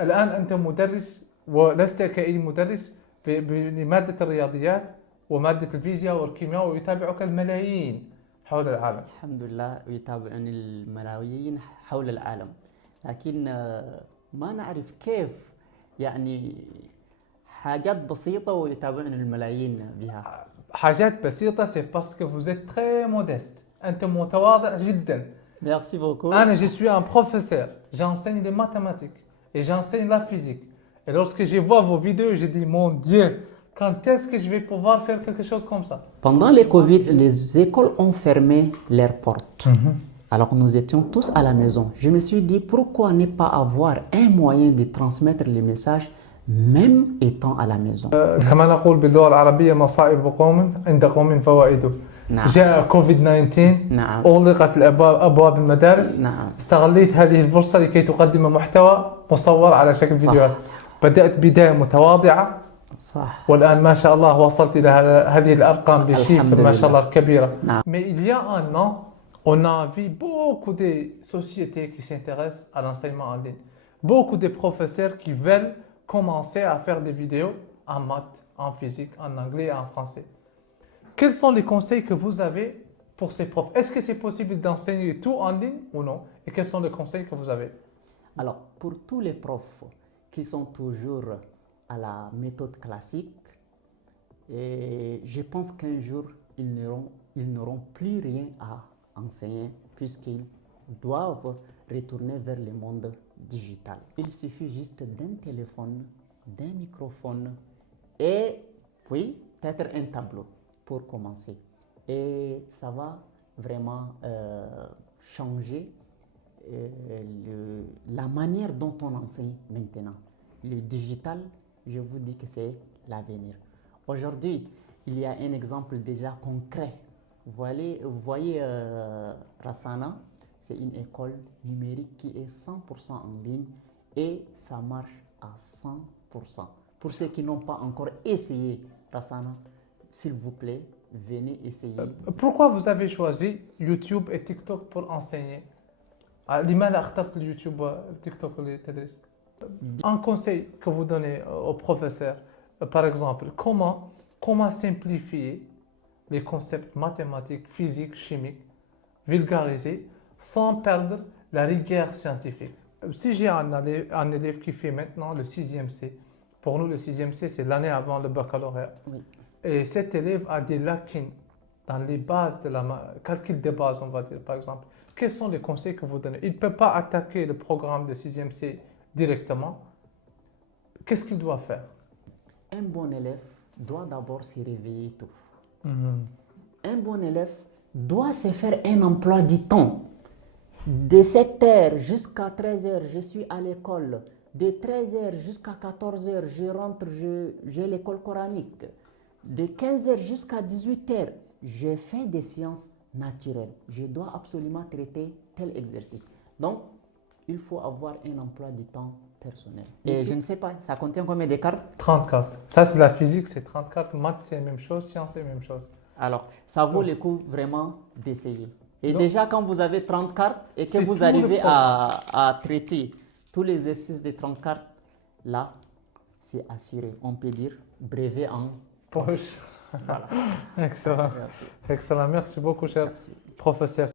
الآن أنت مدرس ولست كأي مدرس لمادة الرياضيات ومادة الفيزياء والكيمياء، ويتابعك الملايين حول العالم. الحمد لله يتابعني الملايين حول العالم، لكن ما نعرف كيف يعني حاجات بسيطة ويتابعني الملايين بها. حاجات بسيطة c'est parce que vous êtes très modeste. أنت متواضع جدا. Merci beaucoup. أنا je suis un professeur, j'enseigne les mathématiques et j'enseigne la physique. Et lorsque je vois vos vidéos, je dis mon Dieu, quand est-ce que je vais pouvoir faire quelque chose comme ça? Pendant le Covid, les écoles ont fermé leurs portes. Alors nous étions tous à la maison. Je me suis dit pourquoi ne pas avoir un moyen de transmettre les messages même étant à la maison. كما نقول باللغة العربية مصائب قوم عند قوم فوائد. نعم. جاء كوفيد 19. نعم. أغلقت أبواب المدارس. نعم. استغليت هذه الفرصة لكي تقدم محتوى مصور على شكل فيديوهات. بدأت بداية متواضعة. صح. والآن ما شاء الله وصلت إلى هذه الأرقام بشيفر ما شاء الله كبيرة. نعم. Mais il y a un an, on a vu beaucoup de sociétés qui s'intéressent à l'enseignement en ligne. Beaucoup de professeurs qui veulent commencer à faire des vidéos en maths, en physique, en anglais et en français. Quels sont les conseils que vous avez pour ces profs? Est-ce que c'est possible d'enseigner tout en ligne ou non? Et quels sont les conseils que vous avez? Alors, pour tous les profs qui sont toujours à la méthode classique, et je pense qu'un jour, ils n'auront plus rien à enseigner puisqu'ils doivent retourner vers le monde digital. Il suffit juste d'un téléphone, d'un microphone et puis peut-être un tableau pour commencer. Et ça va vraiment changer la manière dont on enseigne maintenant. Le digital, je vous dis que c'est l'avenir. Aujourd'hui, il y a un exemple déjà concret. Vous voyez Rasana, c'est une école numérique qui est 100% en ligne et ça marche à 100%. Pour ceux qui n'ont pas encore essayé Rasana, s'il vous plaît, venez essayer. Pourquoi vous avez choisi YouTube et TikTok pour enseigner? لماذا اخترت اليوتيوب والتيك للتدريس؟ Un conseil que vous donnez aux professeurs, par exemple, comment simplifier les concepts mathématiques, physiques, chimiques, vulgariser, sans perdre la rigueur scientifique. Si j'ai un élève qui fait maintenant le 6e C, pour nous le 6e C c'est l'année avant le baccalauréat, Oui. et cet élève a des lacunes dans les bases de calcul de base, on va dire par exemple, quels sont les conseils que vous donnez? Il ne peut pas attaquer le programme de 6e C directement. Qu'est-ce qu'il doit faire? Un bon élève doit d'abord se réveiller tôt. Un bon élève doit se faire un emploi du temps. De 7h jusqu'à 13h, je suis à l'école. De 13h jusqu'à 14h, je rentre, j'ai l'école coranique. De 15h jusqu'à 18h, je fais des sciences naturelles. Je dois absolument traiter tel exercice. Donc, il faut avoir un emploi du temps personnel. Et je ne sais pas, ça contient combien de cartes? 30 cartes. Ça, c'est la physique, c'est 30 cartes. Maths, c'est la même chose. Sciences, c'est la même chose. Alors, ça vaut le coup vraiment d'essayer. Et Donc, déjà, quand vous avez 30 cartes et que vous tout arrivez le à traiter tous les exercices de 30 cartes, là, c'est assuré. On peut dire brevet en poche. Voilà. Excellent. Merci. Excellent. Merci beaucoup, cher Merci. professeur.